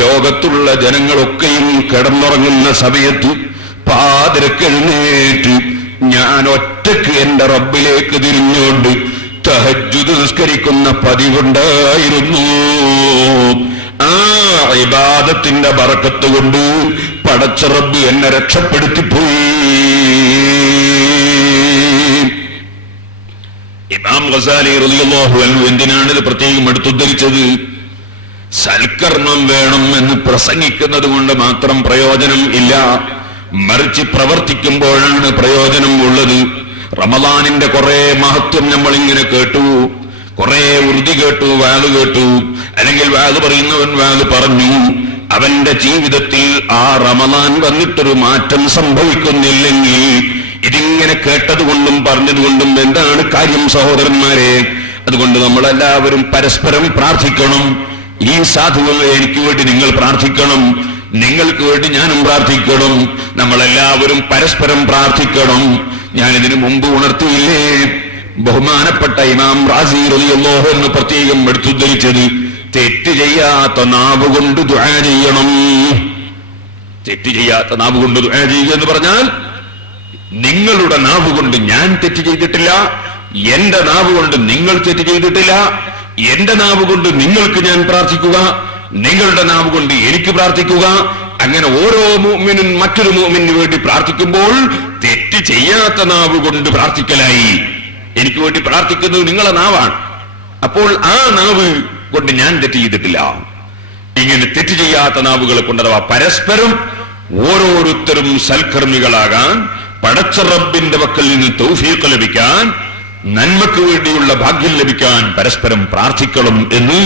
ലോകത്തുള്ള ജനങ്ങളൊക്കെയും കിടന്നുറങ്ങുന്ന സമയത്ത് പാതിരക്കെഴുന്നേറ്റ് ഞാൻ ഒറ്റക്ക് എന്റെ റബ്ബിലേക്ക് തിരിഞ്ഞുകൊണ്ട് തഹജ്ജുദ് നിസ്കരിക്കുന്ന പതിവുണ്ടായിരുന്നു. ആ ഇബാദത്തിന്റെ ബറക്കത്ത് കൊണ്ട് പടച്ച റബ്ബ് എന്നെ രക്ഷപ്പെടുത്തിപ്പോയി. ഇമാം ഗസാലി റളിയല്ലാഹു അൻഹു എന്തിനാണ് ഇത് പ്രത്യേകം എടുത്തുദ്ധരിച്ചത്? സൽക്കർമ്മം വേണം എന്ന് പ്രസംഗിക്കുന്നത് കൊണ്ട് മാത്രം പ്രയോജനം ഇല്ല, മറിച്ച് പ്രവർത്തിക്കുമ്പോഴാണ് പ്രയോജനം ഉള്ളത്. റമദാനിന്റെ കുറെ മഹത്വം നമ്മൾ ഇങ്ങനെ കേട്ടു, കുറെ ഉറുദി കേട്ടു, വാല് കേട്ടു, അല്ലെങ്കിൽ വാല് പറയുന്നവൻ വാല് പറഞ്ഞു. അവന്റെ ജീവിതത്തിൽ ആ റമദാൻ വന്നിട്ടൊരു മാറ്റം സംഭവിക്കുന്നില്ലെങ്കിൽ ഇതിങ്ങനെ കേട്ടതുകൊണ്ടും പറഞ്ഞതുകൊണ്ടും എന്താണ് കാര്യം സഹോദരന്മാരെ? അതുകൊണ്ട് നമ്മളെല്ലാവരും പരസ്പരം പ്രാർത്ഥിക്കണം. ഈ സാധുവങ്ങൾ എനിക്ക് വേണ്ടി നിങ്ങൾ പ്രാർത്ഥിക്കണം, നിങ്ങൾക്ക് വേണ്ടി ഞാനും പ്രാർത്ഥിക്കണം. നമ്മളെല്ലാവരും പരസ്പരം പ്രാർത്ഥിക്കണം. ഞാനിതിനു മുമ്പ് ഉണർത്തിയില്ലേ, ബഹുമാനപ്പെട്ട ഇമാം റാസി റളിയല്ലാഹു അൻഹു പ്രത്യേകം എടുത്തുദ്ധരിച്ചത് തെറ്റ് ചെയ്യാത്ത നാവ് കൊണ്ട് ദുആ ചെയ്യണം. തെറ്റ് ചെയ്യാത്ത നാവ് കൊണ്ട് ദുആ ചെയ്യുക എന്ന് പറഞ്ഞാൽ നിങ്ങളുടെ നാവ് കൊണ്ട് ഞാൻ തെറ്റ് ചെയ്തിട്ടില്ല, എന്റെ നാവ് കൊണ്ട് നിങ്ങൾ തെറ്റ് ചെയ്തിട്ടില്ല, എന്റെ നാവ് കൊണ്ട് നിങ്ങൾക്ക് ഞാൻ പ്രാർത്ഥിക്കുക, നിങ്ങളുടെ നാവ് കൊണ്ട് എനിക്ക് പ്രാർത്ഥിക്കുക. അങ്ങനെ ഓരോ മുഅ്മിനും മറ്റൊരു മുഅ്മിനു വേണ്ടി പ്രാർത്ഥിക്കുമ്പോൾ തെറ്റ് ചെയ്യാത്ത നാവ് കൊണ്ട് പ്രാർത്ഥിക്കലായി. എനിക്ക് വേണ്ടി പ്രാർത്ഥിക്കുന്നത് നിങ്ങളെ നാവാണ്, അപ്പോൾ ആ നാവ് കൊണ്ട് ഞാൻ തെറ്റ് ചെയ്തിട്ടില്ല. ഇങ്ങനെ തെറ്റ് ചെയ്യാത്ത നാവുകളെ കൊണ്ട് അഥവാ പരസ്പരം ഓരോരുത്തരും സൽക്കർമ്മികളാകാൻ, പടച്ച റബ്ബിന്റെ പക്കൽ നിന്ന് തൗഫീഖ് ലഭിക്കാൻ, നന്മക്ക് വേണ്ടിയുള്ള ഭാഗ്യം ലഭിക്കാൻ പരസ്പരം പ്രാർത്ഥിക്കണം എന്ന്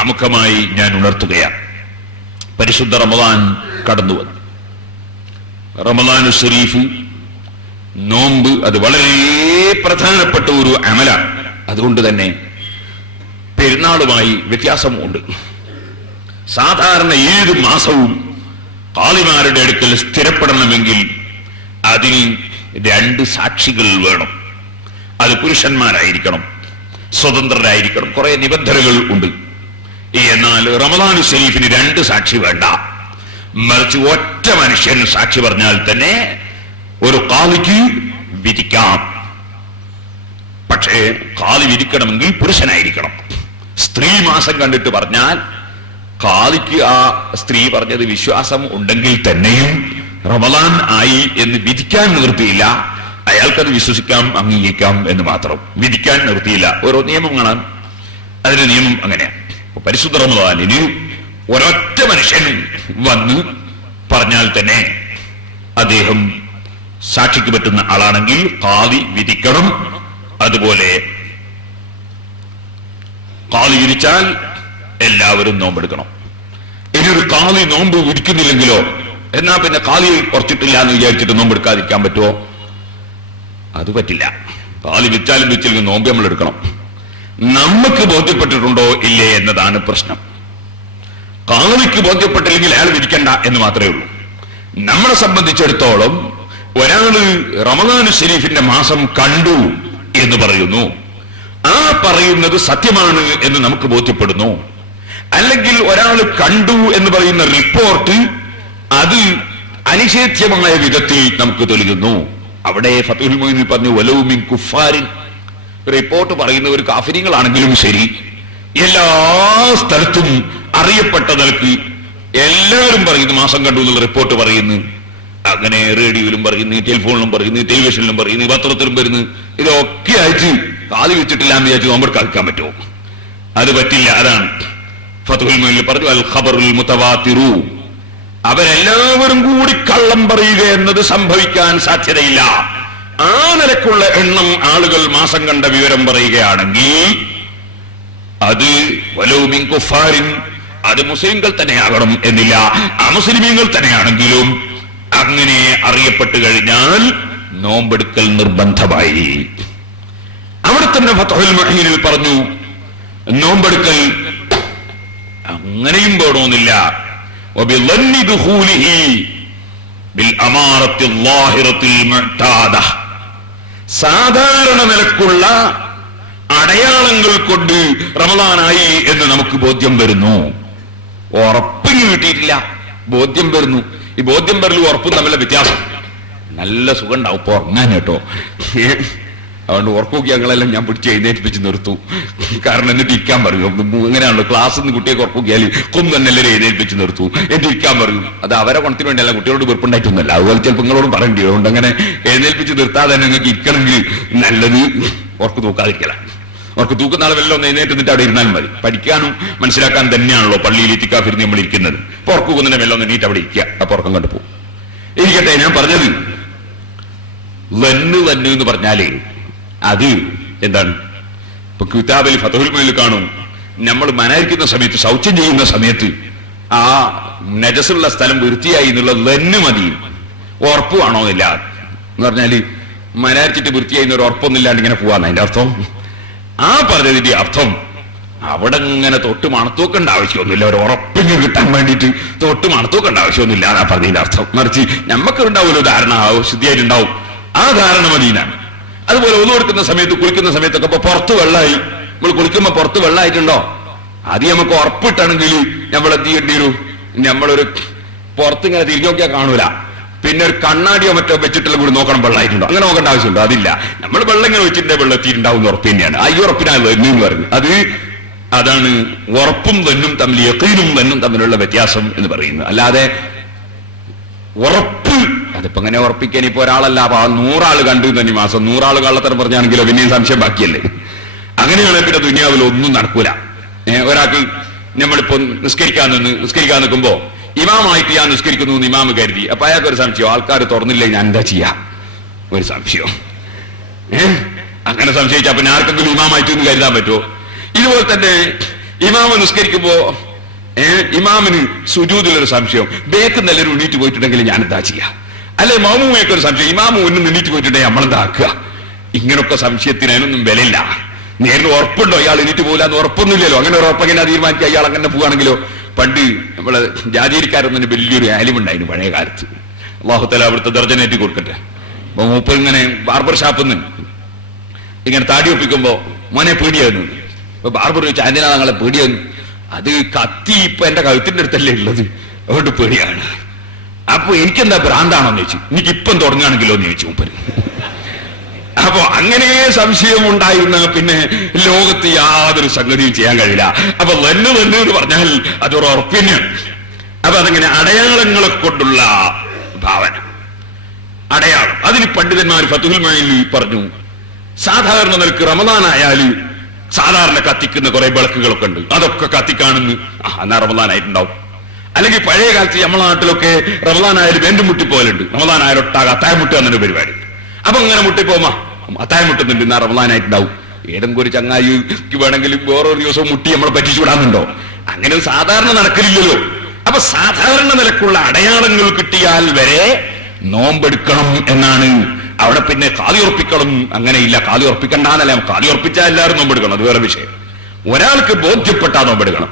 ആമുഖമായി ഞാൻ ഉണർത്തുകയാണ്. പരിശുദ്ധ റമദാൻ കടന്നു വന്നു. റമദാനു ശരീഫ്, നോമ്പ്, അത് വളരെ പ്രധാനപ്പെട്ട ഒരു അമലാണ്. അതുകൊണ്ട് തന്നെ പെരുന്നാളുമായി വ്യത്യാസമുണ്ട്. സാധാരണ ഏത് മാസവും ഖാളിമാരുടെ അടുക്കൽ സ്ഥിരപ്പെടണമെങ്കിൽ അതിന് 2 സാക്ഷികൾ വേണം. അത് പുരുഷന്മാരായിരിക്കണം, സ്വതന്ത്രരായിരിക്കണം, കുറെ നിബന്ധനകൾ ഉണ്ട്. എന്നാൽ റമദാൻ ശരീഫിന് 2 സാക്ഷി വേണ്ട, മറിച്ച് ഒറ്റ മനുഷ്യൻ സാക്ഷി പറഞ്ഞാൽ തന്നെ ഒരു ഖാളിക്ക് വിധിക്കാം. പക്ഷേ ഖാളി വിധിക്കണമെങ്കിൽ പുരുഷനായിരിക്കണം. സ്ത്രീ മാസം കണ്ടിട്ട് പറഞ്ഞാൽ ഖാളിക്ക് ആ സ്ത്രീ പറഞ്ഞത് വിശ്വാസം ഉണ്ടെങ്കിൽ തന്നെയും റമദാൻ ആയി എന്ന് വിധിക്കാൻ നിവൃത്തിയില്ല. അയാൾക്കത് വിശ്വസിക്കാം, അംഗീകരിക്കാം എന്ന് മാത്രം, വിധിക്കാൻ നിവൃത്തിയില്ല. ഓരോ നിയമങ്ങളാണ്, അതിന്റെ നിയമം അങ്ങനെയാണ്. പരിശുദ്ധ റമദാനിന് ഒരൊറ്റ മനുഷ്യൻ വന്ന് പറഞ്ഞാൽ തന്നെ അദ്ദേഹം സാക്ഷിക്ക് പറ്റുന്ന ആളാണെങ്കിൽ ഖാളി വിധിക്കണം. അതുപോലെ ഖാളി വിധിച്ചാൽ എല്ലാവരും നോമ്പെടുക്കണം. ഇനി ഒരു ഖാളി നോമ്പ് വിധിക്കുന്നില്ലെങ്കിലോ, എന്നാ പിന്നെ ഖാളി കുറച്ചിട്ടില്ല എന്ന് വിചാരിച്ചിട്ട് നോമ്പെടുക്കാതിരിക്കാൻ പറ്റുമോ? അത് പറ്റില്ല. ഖാളി വിധിച്ചാലും വിധിച്ചില്ലെങ്കിൽ നോമ്പ് നമ്മൾ എടുക്കണം. നമുക്ക് ബോധ്യപ്പെട്ടിട്ടുണ്ടോ ഇല്ലേ എന്നതാണ് പ്രശ്നം. ഖാളിക്ക് ബോധ്യപ്പെട്ടില്ലെങ്കിൽ അയാൾ വിധിക്കണ്ട എന്ന് മാത്രമേ ഉള്ളൂ. നമ്മളെ സംബന്ധിച്ചിടത്തോളം ഒരാള് റമദാൻ ശരീഫിന്റെ മാസം കണ്ടു എന്ന് പറയുന്നു, ആ പറയുന്നത് സത്യമാണ് എന്ന് നമുക്ക് ബോധ്യപ്പെടുന്നു. അല്ലെങ്കിൽ ഒരാൾ കണ്ടു എന്ന് പറയുന്ന റിപ്പോർട്ട് അത് അനിഷേധ്യമായ വിധത്തിൽ നമുക്ക് തെളിയുന്നു. അവിടെ ഫതുൽ മുഈൻ പറഞ്ഞു വലൗ മിൻ കുഫാരിൻ, റിപ്പോർട്ട് പറയുന്നവർ കാഫിരികളാണെങ്കിലും ശരി, എല്ലാ സ്ഥലത്തും അറിയപ്പെട്ട നിലക്ക് എല്ലാവരും പറയുന്നു മാസം കണ്ടു എന്നുള്ള റിപ്പോർട്ട് പറയുന്നു. അങ്ങനെ റേഡിയോയിലും പറയുന്നു, ടെലിഫോണിലും പറയുന്നു, ടെലിവിഷനിലും പറയുന്നു, പത്രത്തിലും വരുന്നു. ഇതൊക്കെ അയച്ച് കാലി വെച്ചിട്ടില്ല എന്ന് വിചാരിച്ച് നോമ്പ് കളിക്കാൻ പറ്റുമോ? അത് പറ്റില്ല. അതാണ് ഫതുൽ മുഈൻ പറഞ്ഞു അൽ ഖബറുൽ മുതവാതിറു, അവരെല്ലാവരും കൂടി കള്ളം പറയുക എന്നത് സംഭവിക്കാൻ സാധ്യതയില്ല. ആ നിലക്കുള്ള എണ്ണം ആളുകൾ മാസം കണ്ട വിവരം പറയുകയാണെങ്കിൽ അത് വലൗ മിൻ കുഫാരിൻ, അത് മുസ്ലിങ്ങൾ തന്നെയാകണം എന്നില്ല, അമുസ്ലിമീങ്ങൾ തന്നെയാണെങ്കിലും അങ്ങനെ അറിയപ്പെട്ടു കഴിഞ്ഞാൽ നോമ്പെടുക്കൽ നിർബന്ധമായി. അവിടെ തന്നെ ഫത്ഹുൽ മുഈനിൽ പറഞ്ഞു നോമ്പെടുക്കൽ അങ്ങനെയും വേണമെന്നില്ല. വബിളന്നി ദുഖൂലിഹി ബിൽ അമാറത്തിൽ ളാഹിറത്തിൽ മുഅ്താദ, സാധാരണ നിലക്കുള്ള അടയാളങ്ങൾ കൊണ്ട് റമദാനായി എന്ന് നമുക്ക് ബോധ്യം വരുന്നു. ഉറപ്പിന് കിട്ടിയിട്ടില്ല, ബോധ്യം വരുന്നു. ഈ ബോധ്യം വരലും ഉറപ്പും തമ്മിലുള്ള വ്യത്യാസം. നല്ല സുഖം ഉണ്ടാവും ഇപ്പൊ ഉറങ്ങാൻ കേട്ടോ. അതുകൊണ്ട് ഉറപ്പൊക്കെ ഞങ്ങളെല്ലാം ഞാൻ പിടിച്ച് എഴുന്നേൽപ്പിച്ച് നിർത്തൂ. കാരണം എന്നിട്ട് ഇരിക്കാൻ പറയും. അങ്ങനെയാണല്ലോ ക്ലാസ്സിൽ നിന്ന് കുട്ടിയെ ഉറപ്പൊക്കെയാൽ കൊന്നു തന്നെ എല്ലാവരും എഴുന്നേൽപ്പിച്ച് നിർത്തൂ, എന്നിട്ട് ഇരിക്കാൻ പറയും. അത് അവരെ ഗുണത്തിന് വേണ്ടിയല്ല, കുട്ടികളോട് വെറുപ്പുണ്ടായിട്ടൊന്നുമല്ല. അതുപോലെ ചിലപ്പോൾ നിങ്ങളോട് പറയേണ്ടി വരും. അതുകൊണ്ട് അങ്ങനെ എഴുന്നേൽപ്പിച്ച് നിർത്താതെ തന്നെ നിങ്ങൾക്ക് ഇരിക്കണമെങ്കിൽ നല്ലത് ഉറപ്പ് തൂക്കാതിരിക്കലാണ്. ഉറപ്പ് തൂക്കുന്ന ആളെ വല്ല ഒന്ന് എഴുന്നേറ്റ് നിന്നിട്ട് അവിടെ ഇരുന്നാൽ മതി. പഠിക്കാനും മനസ്സിലാക്കാൻ തന്നെയാണല്ലോ പള്ളിയിൽ ഇത്തിക്കാഫിരുന്ന് നമ്മൾ ഇരിക്കുന്നത്. ഇപ്പൊ ഉറപ്പ് പോകുന്നതിനെ വല്ല ഒന്ന് നീറ്റ് അവിടെ ഇരിക്കുക, അപ്പൊ ഉറക്കം കണ്ടു പോകും. ഇരിക്കട്ടെ, ഞാൻ പറഞ്ഞത് ലന്നു എന്ന് പറഞ്ഞാലേ അത് എന്താണ്? ഇപ്പൊ കിതാബിൽ ഫതഹുൽ മുഈനിൽ കാണും, നമ്മൾ മനായിരിക്കുന്ന സമയത്ത്, ശൗച്യം ചെയ്യുന്ന സമയത്ത് ആ നജസുള്ള സ്ഥലം വൃത്തിയായി എന്നുള്ള ലന്ന് മതി, ഉറപ്പുവാണോ എന്നില്ല എന്ന് പറഞ്ഞാല് മനാരിച്ചിട്ട് വൃത്തിയായി ഒരു ഉറപ്പൊന്നുമില്ലാണ്ട് ഇങ്ങനെ പോവാന്ന് അതിന്റെ അർത്ഥം. ആ പറഞ്ഞതിന്റെ അർത്ഥം അവിടെ ഇങ്ങനെ തൊട്ട് മണത്തോക്കേണ്ട ആവശ്യമൊന്നുമില്ല, ഒരു ഉറപ്പിന് കിട്ടാൻ വേണ്ടിയിട്ട് തൊട്ട് മണത്തോക്കേണ്ട ആവശ്യമൊന്നുമില്ല എന്നാ പറഞ്ഞതിന്റെ അർത്ഥം. മറിച്ച് നമുക്ക് ഉണ്ടാവുമല്ലോ ധാരണ, ശുദ്ധിയായിട്ടുണ്ടാവും, ആ ധാരണ മതിയാണ്. അതുപോലെ ഒന്നു കൊടുക്കുന്ന സമയത്ത്, കുളിക്കുന്ന സമയത്തൊക്കെ ഇപ്പൊ പുറത്ത് വെള്ളമായി, നമ്മൾ കുളിക്കുമ്പോ പുറത്ത് വെള്ളമായിട്ടുണ്ടോ, ആദ്യം നമുക്ക് ഉറപ്പിട്ടാണെങ്കിൽ നമ്മൾ എന്ത് ചെയ്യേണ്ടി വരും? നമ്മളൊരു പുറത്ത് ഇങ്ങനെ തിരിഞ്ഞു നോക്കിയാൽ കാണൂല, പിന്നെ ഒരു കണ്ണാടിയോ മറ്റോ വെച്ചിട്ടുള്ള കൂടി നോക്കണം വെള്ളമായിട്ടുണ്ടോ. അങ്ങനെ നോക്കേണ്ട ആവശ്യമുണ്ടോ? അതില്ല. നമ്മൾ വെള്ളം ഇങ്ങനെ വെച്ചിട്ടുണ്ടെങ്കിൽ വെള്ളം എത്തിയിട്ടുണ്ടാവും ഉറപ്പ് തന്നെയാണ്. ആ ഈ ഉറപ്പിനാണ് എന്ന് പറഞ്ഞു. അതാണ് ഉറപ്പും തന്നും തമ്മിൽ, യഖീനും തന്നും തമ്മിലുള്ള വ്യത്യാസം എന്ന് പറയുന്നത്. അല്ലാതെ ഉറപ്പ് അതിപ്പോ അങ്ങനെ ഉറപ്പിക്കാൻ ഇപ്പൊ ഒരാളല്ല, 100 ആള് കണ്ടു തന്നെ മാസം 100 ആള് കള്ളത്തരം പറഞ്ഞാണെങ്കിലോ പിന്നെയും സംശയം ബാക്കിയല്ലേ. അങ്ങനെയാണെങ്കിൽ പിന്നെ ദുനിയാവിൽ ഒന്നും നടക്കൂല. ഒരാൾക്ക് നമ്മളിപ്പോ നിസ്കരിക്കാൻ നിൽക്കുമ്പോ ഇമാമായിട്ട് ഞാൻ നിസ്കരിക്കുന്നു എന്ന് ഇമാമ് കരുതി, അപ്പൊ അയാൾക്ക് ഒരു സംശയം, ആൾക്കാർ തുറന്നില്ലേ ഞാൻ എന്താ ചെയ്യാ, ഒരു സംശയം. അങ്ങനെ സംശയിച്ചാ പിന്നെ ആർക്കെങ്കിലും ഇമാമായിട്ട് എന്ന് കരുതാൻ പറ്റുമോ? ഇതുപോലെ തന്നെ ഇമാമ നിസ്കരിക്കുമ്പോ ഇമാമിന് സുജൂദിലൊരു സംശയം, ബേക്ക് നല്ലൊരു ഉണ്ണീറ്റ് പോയിട്ടുണ്ടെങ്കിൽ ഞാൻ എന്താ ചെയ്യാ, അല്ലെ മാമുമയൊക്കെ ഒരു സംശയം, ഇമാമു ഒന്നും നിന്നിട്ട് പോയിട്ടുണ്ടെങ്കിൽ നമ്മളെന്താ ആക്കുക. ഇങ്ങനൊക്കെ സംശയത്തിന് അതിനൊന്നും വിലയില്ല. നേരിട്ട് ഉറപ്പുണ്ടോ ഇയാൾ എണീറ്റ് പോകില്ലെന്ന്? ഉറപ്പൊന്നുമില്ലല്ലോ. അങ്ങനെ ഒരു ഉറപ്പെങ്ങനെ തീരുമാനിക്കുക അയാൾ അങ്ങനെ പോവുകയാണെങ്കിലോ? പണ്ട് നമ്മള് ജാതിരിക്കാരൊന്നും വലിയൊരു ആലിമുണ്ടായിരുന്നു പഴയ കാലത്ത്, അല്ലാഹു തആല അവിടുത്തെ ദർജനേറ്റി കൊടുക്കട്ടെ. അപ്പൊ മൂപ്പർ ഇങ്ങനെ ബാർബർ ഷാപ്പിൽ നിന്ന് ഇങ്ങനെ താടി ഒപ്പിക്കുമ്പോ മോനെ പേടിയായിരുന്നു. അപ്പൊ ബാർബർ ചോദിച്ചു, അതിനാ ഞങ്ങളെ പേടിയായിരുന്നു? അത് കത്തി ഇപ്പൊ എന്റെ കഴുത്തിന്റെ അടുത്തല്ലേ ഉള്ളത്, അതുകൊണ്ട് പേടിയാണ്. അപ്പൊ എനിക്കെന്താ ഭ്രാന്താണോന്ന് ചോദിച്ചു. എനിക്കിപ്പം തുടങ്ങുകയാണെങ്കിലോ എന്ന് ചോദിച്ചു മൂപ്പര്. അപ്പൊ അങ്ങനെ സംശയം ഉണ്ടായിരുന്ന പിന്നെ ലോകത്ത് യാതൊരു സംഗതിയും ചെയ്യാൻ കഴിയില്ല. അപ്പൊ വന്നു എന്ന് പറഞ്ഞാൽ അതൊരു ഉറപ്പിനാണ്. അപ്പൊ അതങ്ങനെ അടയാളങ്ങളെ കൊണ്ടുള്ള ഭാവന, അടയാളം. അതിന് പണ്ഡിതന്മാർ ഫത്ഹുൽ മുഈനിൽ പറഞ്ഞു, സാധാരണ നിലക്ക് റമദാനായാല് സാധാരണ കത്തിക്കുന്ന കുറെ വിളക്കുകളൊക്കെ ഉണ്ട്, അതൊക്കെ കത്തിക്കാണെന്ന് എന്നാ റമദാനായിട്ടുണ്ടാവും. അല്ലെങ്കിൽ പഴയ കാലത്ത് നമ്മളെ നാട്ടിലൊക്കെ റമദാനായാലും വെന്റും മുട്ടിപ്പോലുണ്ട്. റമദാനായാലും ഒട്ടാകെ അത്തായം മുട്ടുക എന്നൊരു പരിപാടി. അപ്പൊ ഇങ്ങനെ മുട്ടിപ്പോമാ അത്തായം മുട്ടുന്നുണ്ട്, എന്നാ റമദാനായിട്ടുണ്ടാവും. ഏതെങ്കിലും ഒരു ചങ്ങായിക്ക് വേണമെങ്കിലും വേറൊരു ദിവസം മുട്ടി നമ്മളെ പറ്റിച്ചുവിടാന്നുണ്ടോ? അങ്ങനെ സാധാരണ നടക്കലില്ലല്ലോ. അപ്പൊ സാധാരണ നിലക്കുള്ള അടയാളങ്ങൾ കിട്ടിയാൽ വരെ നോമ്പെടുക്കണം എന്നാണ്. അവിടെ പിന്നെ കാതി ഉറപ്പിക്കണം അങ്ങനെയില്ല, കാതി ഉറപ്പിക്കണ്ടെന്നല്ല. കാതി ഉറപ്പിച്ചാൽ എല്ലാവരും നോമ്പെടുക്കണം, അത് വേറെ വിഷയം. ഒരാൾക്ക് ബോധ്യപ്പെട്ടാൽ നോമ്പെടുക്കണം.